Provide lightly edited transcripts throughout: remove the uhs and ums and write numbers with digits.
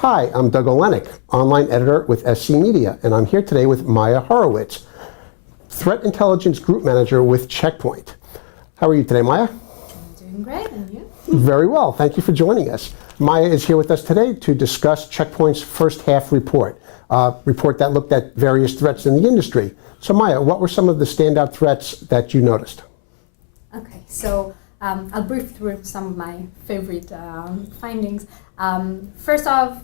Hi, I'm Doug Olenek, online editor with SC Media, and I'm here today with Maya Horowitz, Threat Intelligence Group Manager with Checkpoint. How are you today, Maya? I'm doing great, and you? Very well, thank you for joining us. Maya is here with us today to discuss Checkpoint's first half report, a report that looked at various threats in the industry. So Maya, what were some of the standout threats that you noticed? Okay, so I'll brief through some of my favorite findings. First off,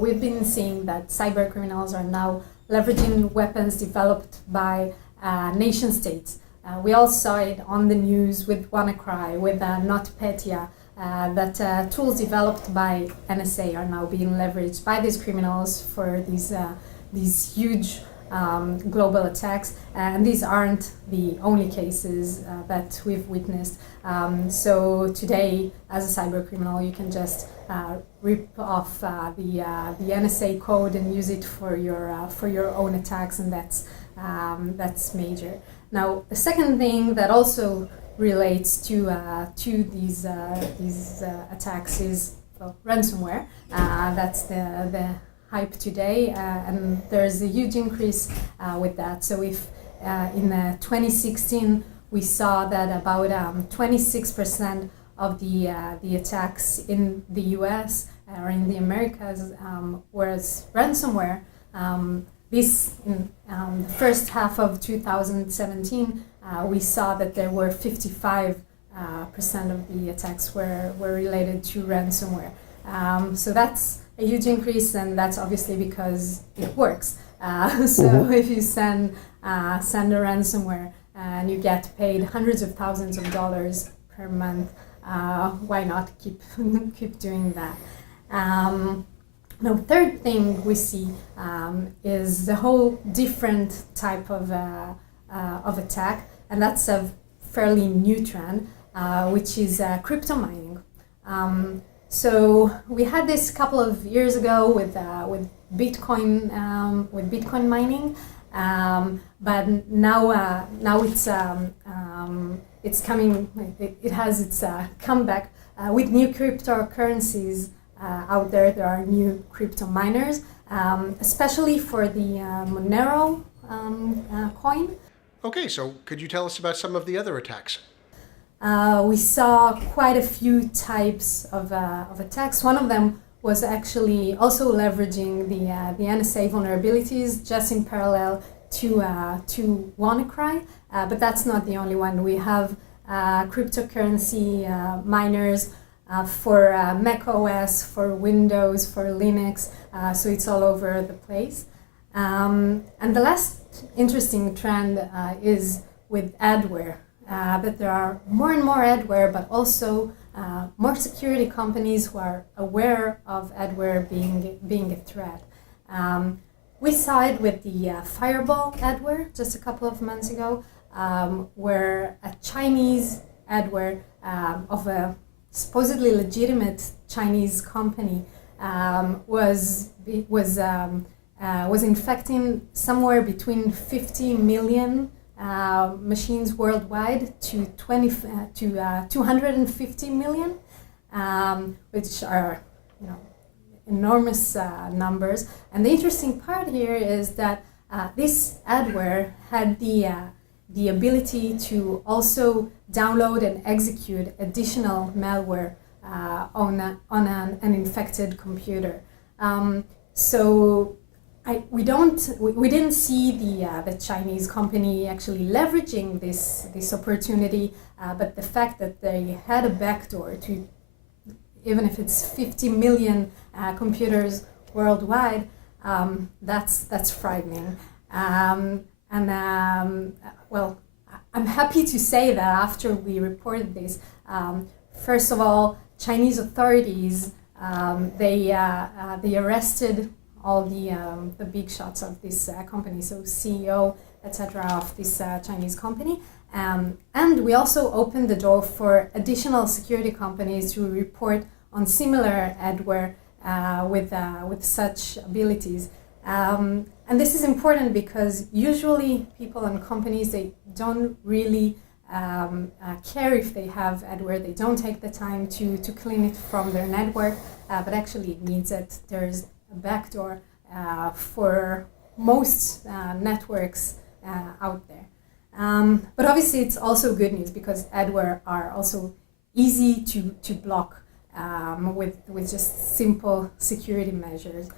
we've been seeing that cyber criminals are now leveraging weapons developed by nation states. We all saw it on the news with WannaCry, with NotPetya, that tools developed by NSA are now being leveraged by these criminals for these huge global attacks, and these aren't the only cases that we've witnessed. So today, as a cyber criminal, you can just rip off the NSA code and use it for your own attacks, and that's major. Now, the second thing that also relates to these attacks is ransomware. That's the hype today, and there's a huge increase with that. So if in 2016 we saw that about 26% of the attacks in the US or in the Americas was ransomware, this in the first half of 2017 we saw that there were 55% of the attacks were related to ransomware. So that's a huge increase, and that's obviously because it works. If you send a ransomware and you get paid hundreds of thousands of dollars per month, why not keep doing that? Now, third thing we see is the whole different type of attack, and that's a fairly new trend, which is crypto mining. So we had this a couple of years ago with Bitcoin mining, but now it's coming. It has its comeback with new cryptocurrencies out there. There are new crypto miners, especially for the Monero coin. Okay, so could you tell us about some of the other attacks? We saw quite a few types of attacks. One of them was actually also leveraging the NSA vulnerabilities just in parallel to WannaCry, but that's not the only one. We have cryptocurrency miners for Mac OS, for Windows, for Linux, so it's all over the place. And the last interesting trend is with adware. That there are more and more adware, but also more security companies who are aware of adware being a threat. We saw it with the Fireball adware just a couple of months ago, where a Chinese adware of a supposedly legitimate Chinese company was infecting somewhere between 50 million machines worldwide to 250 million, which are enormous numbers. And the interesting part here is that this adware had the ability to also download and execute additional malware on an infected computer. We didn't see the Chinese company actually leveraging this opportunity, but the fact that they had a backdoor to, even if it's 50 million computers worldwide, that's frightening. Well, I'm happy to say that after we reported this, first of all, Chinese authorities they arrested all the big shots of this company, so CEO, etc., of this Chinese company. And we also opened the door for additional security companies to report on similar adware with such abilities. And this is important because usually people and companies, they don't really care if they have adware. They don't take the time to clean it from their network, but actually it means that there's backdoor for most networks out there. But obviously it's also good news because adware are also easy to block with just simple security measures.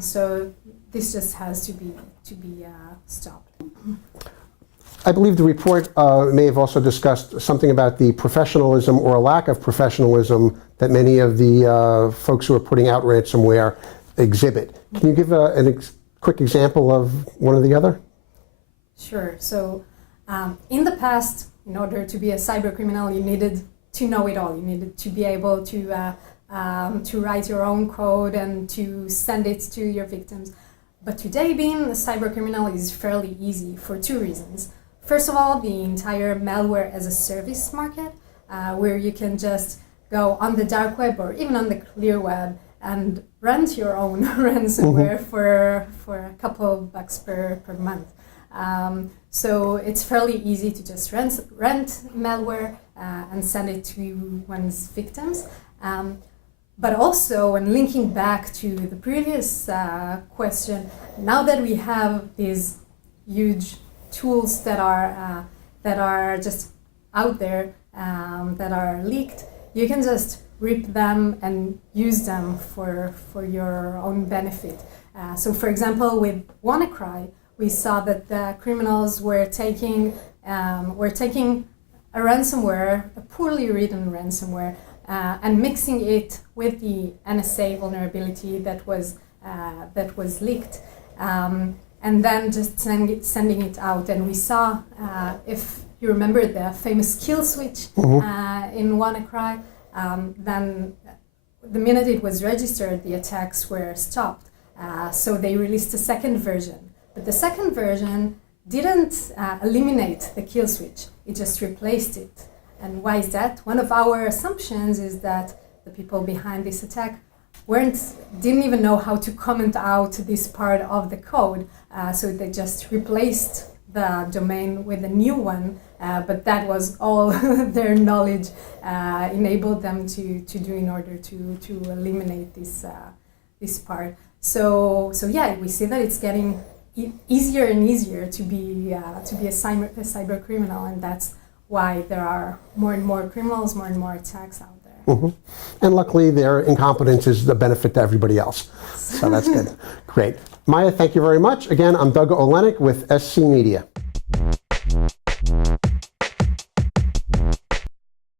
So this just has to be stopped. I believe the report may have also discussed something about the professionalism or a lack of professionalism that many of the folks who are putting out ransomware exhibit. Can you give a quick example of one or the other? Sure. So in the past, in order to be a cyber criminal, you needed to know it all. You needed to be able to write your own code and to send it to your victims. But today, being a cyber criminal is fairly easy for two reasons. First of all, the entire malware as a service market, where you can just go on the dark web or even on the clear web and rent your own ransomware for a couple of bucks per month. So it's fairly easy to just rent malware and send it to one's victims. But also, and linking back to the previous question, now that we have these huge tools that are just out there, that are leaked, you can just rip them and use them for your own benefit. So for example, with WannaCry, we saw that the criminals were taking a ransomware, a poorly written ransomware, and mixing it with the NSA vulnerability that was leaked, and then just sending it out. And we saw, if you remember the famous kill switch in WannaCry, then the minute it was registered, the attacks were stopped. So they released a second version. But the second version didn't eliminate the kill switch, it just replaced it. And why is that? One of our assumptions is that the people behind this attack didn't even know how to comment out this part of the code, so they just replaced the domain with a new one, but that was all their knowledge enabled them to do in order to eliminate this part. So yeah, we see that it's getting easier and easier to be a cyber criminal, and that's why there are more and more criminals, more and more attacks out there. And luckily, their incompetence is the benefit to everybody else. So that's good. Great. Maya, thank you very much. Again, I'm Doug Olenek with SC Media.